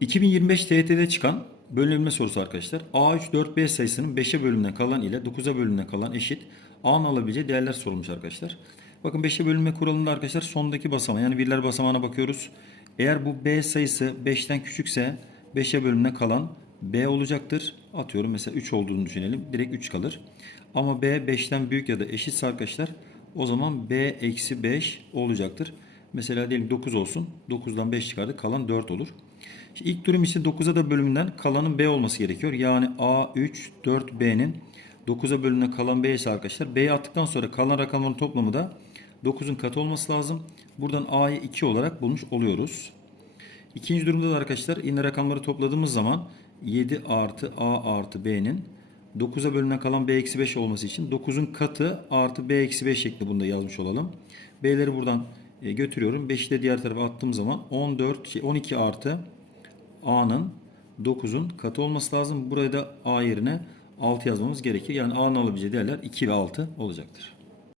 2025 TYT'de çıkan bölünebilme sorusu arkadaşlar. A3 4B sayısının 5'e bölümünden kalan ile 9'a bölümünden kalan eşit A'nın alabileceği değerler sorulmuş arkadaşlar. Bakın 5'e bölünme kuralında arkadaşlar sondaki basamağı yani birler basamağına bakıyoruz. Eğer bu B sayısı 5'ten küçükse 5'e bölümünden kalan B olacaktır. Atıyorum mesela 3 olduğunu düşünelim. Direkt 3 kalır. Ama B 5'ten büyük ya da eşitse arkadaşlar o zaman B eksi 5 olacaktır. Mesela diyelim 9 olsun. 9'dan 5 çıkardık. Kalan 4 olur. Şimdi ilk durum için 9'a da bölümünden kalanın B olması gerekiyor. Yani A3 4B'nin 9'a bölümünden kalan B ise arkadaşlar B'yi attıktan sonra kalan rakamların toplamı da 9'un katı olması lazım. Buradan A'yı 2 olarak bulmuş oluyoruz. İkinci durumda da arkadaşlar yine rakamları topladığımız zaman 7 artı A artı B'nin 9'a bölünen kalan B eksi 5 olması için 9'un katı artı B eksi 5 şeklinde bunu da yazmış olalım. B'leri buradan e, götürüyorum. 5'i de diğer tarafa attığım zaman 14, şey, 12 artı A'nın 9'un katı olması lazım. Buraya da A yerine 6 yazmamız gerekir. Yani A'nın alabileceği değerler 2 ve 6 olacaktır.